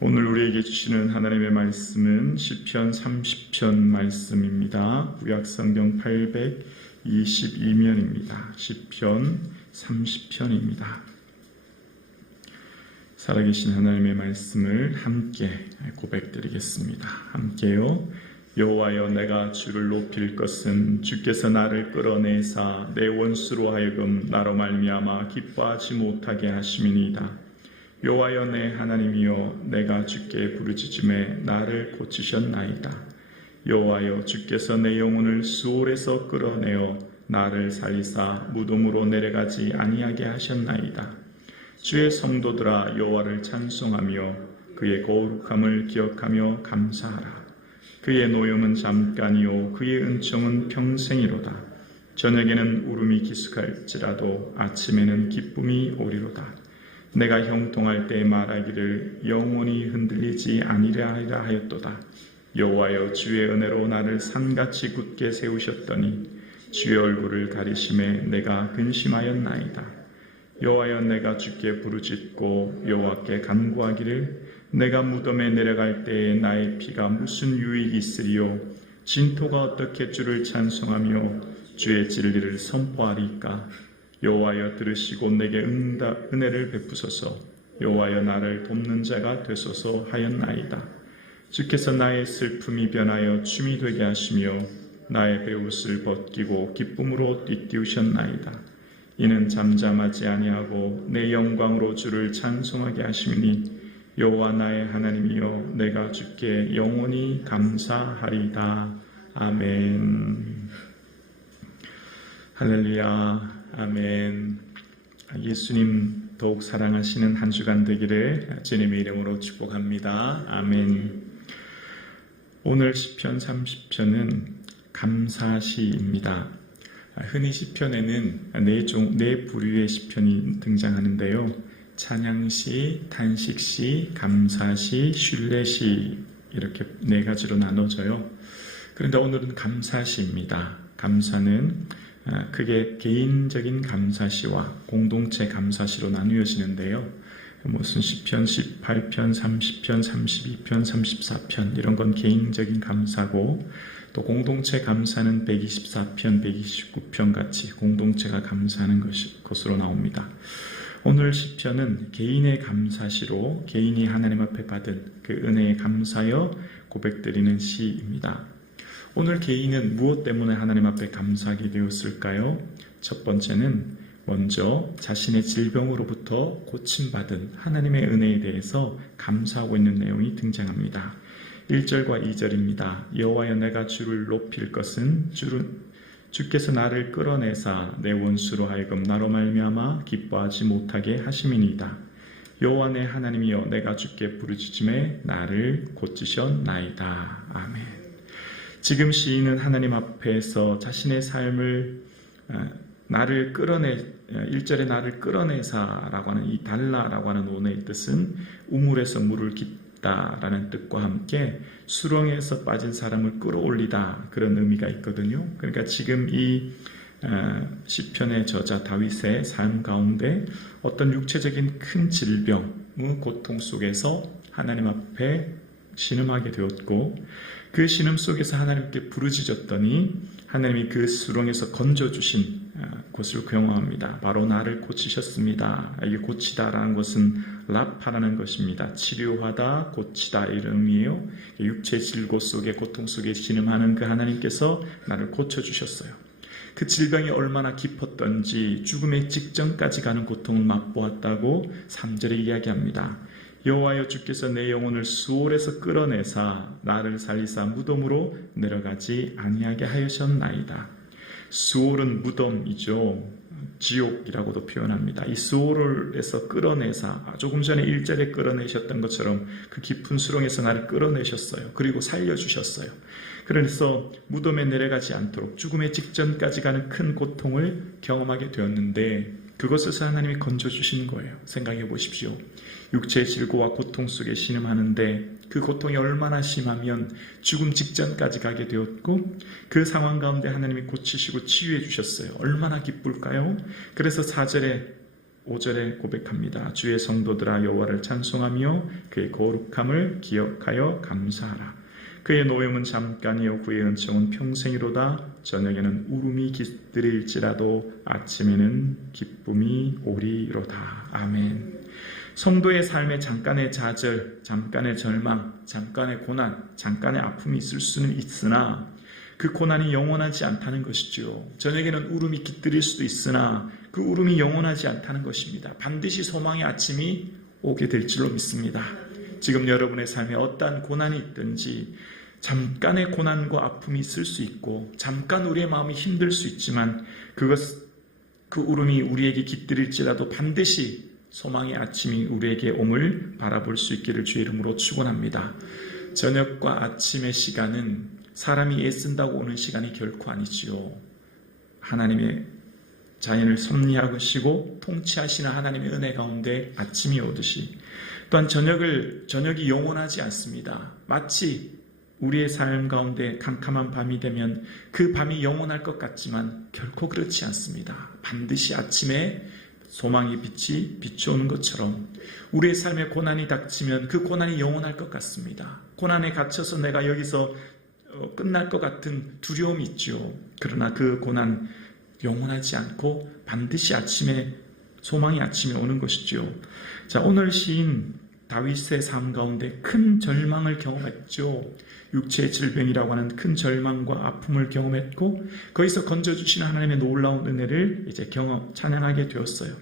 오늘 우리에게 주시는 하나님의 말씀은 시편 30편 말씀입니다. 구약성경 822면입니다. 시편 30편입니다. 살아계신 하나님의 말씀을 함께 고백드리겠습니다. 함께요. 여호와여, 내가 주를 높일 것은 주께서 나를 끌어내사 내 원수로 하여금 나로 말미암아 기뻐하지 못하게 하심이니이다. 여호와여, 내 하나님이여, 내가 주께 부르짖음에 나를 고치셨나이다. 여호와여, 주께서 내 영혼을 수올에서 끌어내어 나를 살리사 무덤으로 내려가지 아니하게 하셨나이다. 주의 성도들아, 여호와를 찬송하며 그의 거룩함을 기억하며 감사하라. 그의 노염은 잠깐이요 그의 은총은 평생이로다. 저녁에는 울음이 기숙할지라도 아침에는 기쁨이 오리로다. 내가 형통할 때 말하기를 영원히 흔들리지 아니라 하였도다. 여호와여, 주의 은혜로 나를 산같이 굳게 세우셨더니 주의 얼굴을 가리심에 내가 근심하였나이다. 여호와여, 내가 주께 부르짖고 여호와께 간구하기를 내가 무덤에 내려갈 때에 나의 피가 무슨 유익이 있으리요? 진토가 어떻게 주를 찬송하며 주의 진리를 선포하리까? 여호와여, 들으시고 내게 은혜를 베푸소서. 여호와여, 나를 돕는 자가 되소서 하였나이다. 주께서 나의 슬픔이 변하여 춤이 되게 하시며 나의 베옷을 벗기고 기쁨으로 띠띠우셨나이다. 이는 잠잠하지 아니하고 내 영광으로 주를 찬송하게 하시니 여호와 나의 하나님이여, 내가 주께 영원히 감사하리다. 아멘. 할렐루야. 아멘. 예수님 더욱 사랑하시는 한 주간 되기를 주님의 이름으로 축복합니다. 아멘. 오늘 시편 30편은 감사시입니다. 흔히 시편에는 네 부류의 시편이 등장하는데요. 찬양시, 탄식시, 감사시, 신뢰시, 이렇게 네 가지로 나눠져요. 그런데 오늘은 감사시입니다. 감사는 크게 개인적인 감사시와 공동체 감사시로 나누어지는데요. 무슨 시편 18편, 30편, 32편, 34편 이런 건 개인적인 감사고, 또 공동체 감사는 124편, 129편 같이 공동체가 감사하는 것으로 나옵니다. 오늘 시편은 개인의 감사시로 개인이 하나님 앞에 받은 그 은혜에 감사하여 고백드리는 시입니다. 오늘 개인은 무엇 때문에 하나님 앞에 감사하게 되었을까요? 첫 번째는 먼저 자신의 질병으로부터 고침받은 하나님의 은혜에 대해서 감사하고 있는 내용이 등장합니다. 1절과 2절입니다. 여호와여, 내가 주를 높일 것은 주께서 나를 끌어내사 내 원수로 하여금 나로 말미암아 기뻐하지 못하게 하심이니이다. 여호와 내 하나님이여, 내가 주께 부르짖음에 나를 고치셨나이다. 아멘. 지금 시인은 하나님 앞에서 자신의 삶을 나를 1절에 나를 끌어내사라고 하는 이 달라라고 하는 원어의 뜻은 우물에서 물을 라는 뜻과 함께 수렁에서 빠진 사람을 끌어올리다, 그런 의미가 있거든요. 그러니까 지금 이 시편의 저자 다윗의 삶 가운데 어떤 육체적인 큰 질병, 고통 속에서 하나님 앞에 신음하게 되었고, 그 신음 속에서 하나님께 부르짖었더니 하나님이 그 수렁에서 건져주신 것을 경험합니다. 바로 나를 고치셨습니다. 이게 고치다라는 것은 라파라는 것입니다. 치료하다, 고치다 이런 의미예요. 육체 질고 속에 고통 속에 신음하는 그 하나님께서 나를 고쳐주셨어요. 그 질병이 얼마나 깊었던지 죽음의 직전까지 가는 고통을 맛보았다고 3절에 이야기합니다. 여호와여, 주께서 내 영혼을 수올에서 끌어내사 나를 살리사 무덤으로 내려가지 아니하게 하셨나이다. 수올은 무덤이죠. 지옥이라고도 표현합니다. 이 수올에서 끌어내사, 조금 전에 1절에 끌어내셨던 것처럼 그 깊은 수렁에서 나를 끌어내셨어요. 그리고 살려주셨어요. 그래서 무덤에 내려가지 않도록 죽음의 직전까지 가는 큰 고통을 경험하게 되었는데, 그것에서 하나님이 건져주신 거예요. 생각해 보십시오. 육체의 질고와 고통 속에 신음하는데 그 고통이 얼마나 심하면 죽음 직전까지 가게 되었고, 그 상황 가운데 하나님이 고치시고 치유해 주셨어요. 얼마나 기쁠까요? 그래서 4절에 5절에 고백합니다. 주의 성도들아 여호와를 찬송하며 그의 거룩함을 기억하여 감사하라. 그의 노염은 잠깐이요 그의 은총은 평생이로다. 저녁에는 울음이 깃들일지라도 아침에는 기쁨이 오리로다. 아멘. 성도의 삶에 잠깐의 좌절, 잠깐의 절망, 잠깐의 고난, 잠깐의 아픔이 있을 수는 있으나 그 고난이 영원하지 않다는 것이죠. 저녁에는 울음이 깃들일 수도 있으나 그 울음이 영원하지 않다는 것입니다. 반드시 소망의 아침이 오게 될 줄로 믿습니다. 지금 여러분의 삶에 어떠한 고난이 있든지 잠깐의 고난과 아픔이 있을 수 있고 잠깐 우리의 마음이 힘들 수 있지만 그 울음이 우리에게 깃들일지라도 반드시 소망의 아침이 우리에게 옴을 바라볼 수 있기를 주의 이름으로 축원합니다. 저녁과 아침의 시간은 사람이 애쓴다고 오는 시간이 결코 아니지요. 하나님의 자연을 섭리하시고 통치하시는 하나님의 은혜 가운데 아침이 오듯이 또한 저녁이 영원하지 않습니다. 마치 우리의 삶 가운데 캄캄한 밤이 되면 그 밤이 영원할 것 같지만 결코 그렇지 않습니다. 반드시 아침에 소망의 빛이 비춰오는 것처럼 우리의 삶에 고난이 닥치면 그 고난이 영원할 것 같습니다. 고난에 갇혀서 내가 여기서 끝날 것 같은 두려움이 있죠. 그러나 그 고난 영원하지 않고 반드시 아침에 소망의 아침에 오는 것이죠. 자, 오늘 시인 다윗의 삶 가운데 큰 절망을 경험했죠. 육체의 질병이라고 하는 큰 절망과 아픔을 경험했고 거기서 건져주시는 하나님의 놀라운 은혜를 이제 찬양하게 되었어요.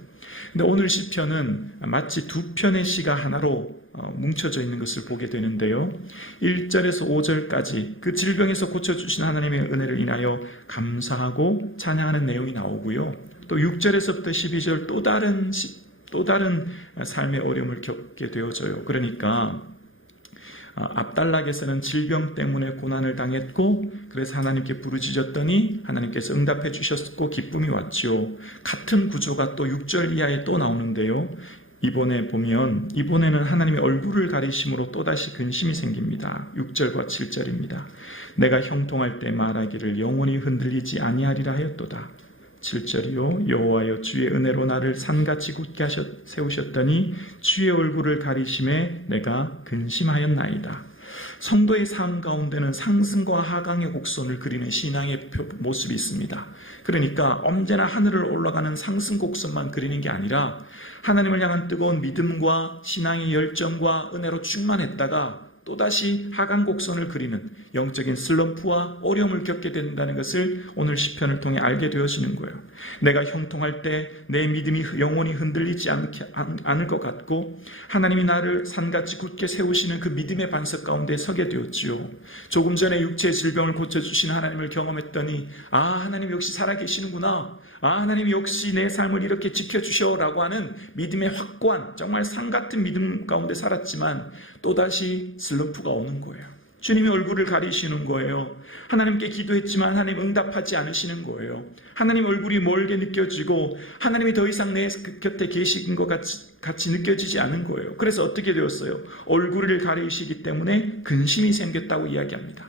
근데 오늘 시편은 마치 두 편의 시가 하나로 뭉쳐져 있는 것을 보게 되는데요. 1절에서 5절까지 그 질병에서 고쳐주신 하나님의 은혜를 인하여 감사하고 찬양하는 내용이 나오고요. 또 6절에서부터 12절 또 다른 삶의 어려움을 겪게 되어져요. 그러니까 압달락에서는 질병 때문에 고난을 당했고 그래서 하나님께 부르짖었더니 하나님께서 응답해 주셨고 기쁨이 왔지요. 같은 구조가 또 6절 이하에 또 나오는데요. 이번에는 하나님의 얼굴을 가리심으로 또다시 근심이 생깁니다. 6절과 7절입니다. 내가 형통할 때 말하기를 영원히 흔들리지 아니하리라 하였도다. 7절이요. 여호와여 주의 은혜로 나를 산같이 굳게 세우셨더니 주의 얼굴을 가리심에 내가 근심하였나이다. 성도의 삶 가운데는 상승과 하강의 곡선을 그리는 신앙의 모습이 있습니다. 그러니까 언제나 하늘을 올라가는 상승 곡선만 그리는 게 아니라 하나님을 향한 뜨거운 믿음과 신앙의 열정과 은혜로 충만했다가 또다시 하강 곡선을 그리는 영적인 슬럼프와 어려움을 겪게 된다는 것을 오늘 시편을 통해 알게 되어지는 거예요. 내가 형통할 때 내 믿음이 영원히 흔들리지 않을 것 같고 하나님이 나를 산같이 굳게 세우시는 그 믿음의 반석 가운데 서게 되었지요. 조금 전에 육체의 질병을 고쳐주신 하나님을 경험했더니 하나님 역시 살아계시는구나. 하나님 역시 내 삶을 이렇게 지켜주셔라고 하는 믿음의 확고한 정말 산 같은 믿음 가운데 살았지만 또다시 슬럼프가 오는 거예요. 주님의 얼굴을 가리시는 거예요. 하나님께 기도했지만 하나님 응답하지 않으시는 거예요. 하나님 얼굴이 멀게 느껴지고 하나님이 더 이상 내 곁에 계신 것 같이 느껴지지 않은 거예요. 그래서 어떻게 되었어요? 얼굴을 가리시기 때문에 근심이 생겼다고 이야기합니다.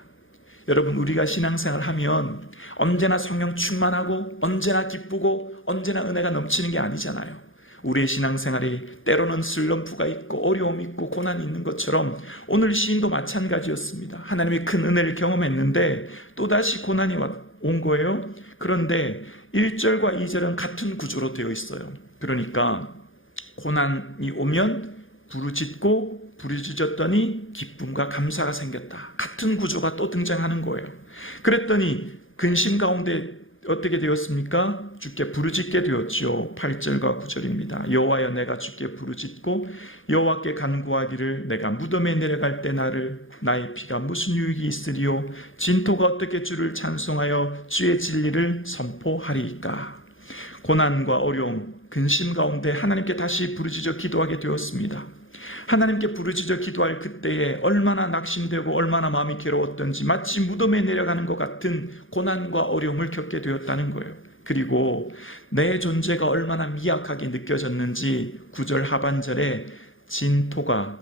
여러분, 우리가 신앙생활 하면 언제나 성령 충만하고 언제나 기쁘고 언제나 은혜가 넘치는 게 아니잖아요. 우리의 신앙생활에 때로는 슬럼프가 있고 어려움이 있고 고난이 있는 것처럼 오늘 시인도 마찬가지였습니다. 하나님의 큰 은혜를 경험했는데 또다시 고난이 온 거예요. 그런데 1절과 2절은 같은 구조로 되어 있어요. 그러니까 고난이 오면 부르짖었더니 기쁨과 감사가 생겼다. 같은 구조가 또 등장하는 거예요. 그랬더니 근심 가운데 어떻게 되었습니까? 주께 부르짖게 되었지요. 8절과 9절입니다. 여호와여 내가 주께 부르짖고 여호와께 간구하기를 내가 무덤에 내려갈 때 나의 피가 무슨 유익이 있으리요? 진토가 어떻게 주를 찬송하여 주의 진리를 선포하리이까? 고난과 어려움, 근심 가운데 하나님께 다시 부르짖어 기도하게 되었습니다. 하나님께 부르짖어 기도할 그때에 얼마나 낙심되고 얼마나 마음이 괴로웠던지 마치 무덤에 내려가는 것 같은 고난과 어려움을 겪게 되었다는 거예요. 그리고 내 존재가 얼마나 미약하게 느껴졌는지 9절 하반절에 진토가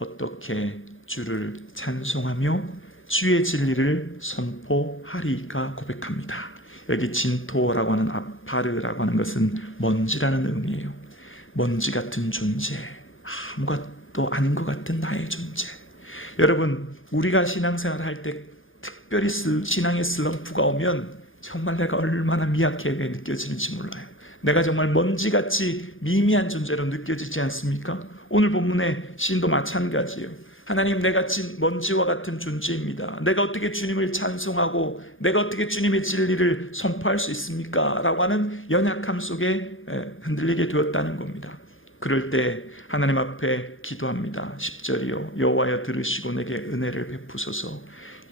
어떻게 주를 찬송하며 주의 진리를 선포하리까 고백합니다. 여기 진토라고 하는 아파르라고 하는 것은 먼지라는 의미예요. 먼지 같은 존재, 아무것도 아닌 것 같은 나의 존재. 여러분, 우리가 신앙생활을 할 때 특별히 신앙의 슬럼프가 오면 정말 내가 얼마나 미약해 느껴지는지 몰라요. 내가 정말 먼지같이 미미한 존재로 느껴지지 않습니까? 오늘 본문의 시인도 마찬가지예요. 하나님, 내가 먼지와 같은 존재입니다. 내가 어떻게 주님을 찬송하고 내가 어떻게 주님의 진리를 선포할 수 있습니까? 라고 하는 연약함 속에 흔들리게 되었다는 겁니다. 그럴 때 하나님 앞에 기도합니다. 10절이요. 여호와여 들으시고 내게 은혜를 베푸소서.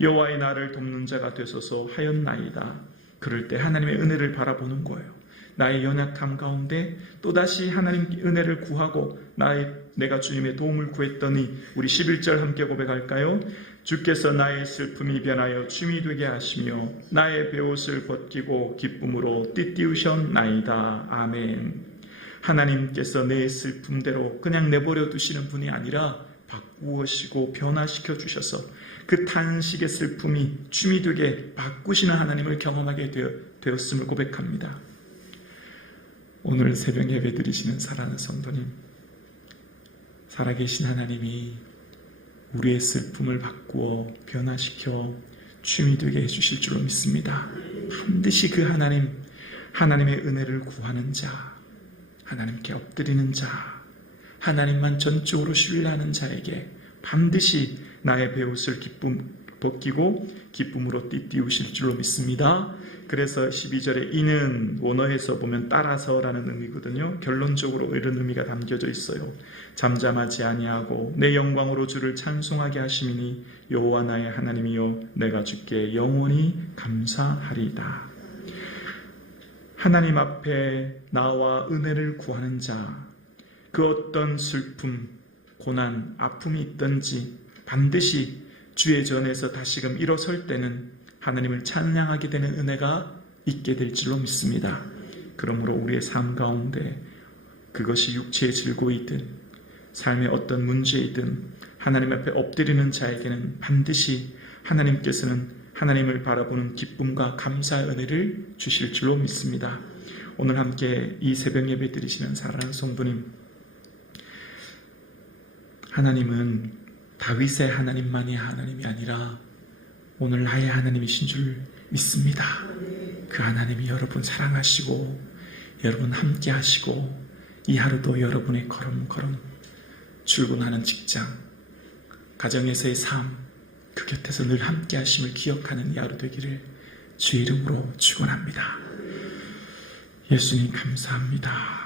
여호와의 나를 돕는 자가 되소서 하였나이다. 그럴 때 하나님의 은혜를 바라보는 거예요. 나의 연약함 가운데 또다시 하나님 은혜를 구하고 내가 주님의 도움을 구했더니 우리 11절 함께 고백할까요? 주께서 나의 슬픔이 변하여 춤이 되게 하시며 나의 베옷을 벗기고 기쁨으로 띠띠우셨나이다. 아멘. 하나님께서 내 슬픔대로 그냥 내버려 두시는 분이 아니라 바꾸시고 변화시켜 주셔서 그 탄식의 슬픔이 춤이 되게 바꾸시는 하나님을 경험하게 되었음을 고백합니다. 오늘 새벽 예배 드리시는 사랑하는 성도님, 살아계신 하나님이 우리의 슬픔을 바꾸어 변화시켜 춤이 되게 해주실 줄로 믿습니다. 반드시 그 하나님의 은혜를 구하는 자, 하나님께 엎드리는 자, 하나님만 전적으로 신뢰하는 자에게 반드시 나의 베옷을 벗기고 기쁨으로 띠띠우실 줄로 믿습니다. 그래서 12절에 이는 원어에서 보면 따라서라는 의미거든요. 결론적으로 이런 의미가 담겨져 있어요. 잠잠하지 아니하고 내 영광으로 주를 찬송하게 하심이니 여호와 나의 하나님이여 내가 주께 영원히 감사하리이다. 하나님 앞에 나와 은혜를 구하는 자, 그 어떤 슬픔, 고난, 아픔이 있든지 반드시 주의 전에서 다시금 일어설 때는 하나님을 찬양하게 되는 은혜가 있게 될 줄로 믿습니다. 그러므로 우리의 삶 가운데 그것이 육체의 즐거이든 삶의 어떤 문제이든 하나님 앞에 엎드리는 자에게는 반드시 하나님께서는 하나님을 바라보는 기쁨과 감사의 은혜를 주실 줄로 믿습니다. 오늘 함께 이 새벽 예배 드리시는 사랑하는 성도님, 하나님은 다윗의 하나님만이 하나님이 아니라 오늘 나의 하나님이신 줄 믿습니다. 그 하나님이 여러분 사랑하시고 여러분 함께 하시고 이 하루도 여러분의 걸음걸음 출근하는 직장, 가정에서의 삶, 그 곁에서 늘 함께 하심을 기억하는 이 하루 되기를 주의 이름으로 축원합니다. 예수님 감사합니다.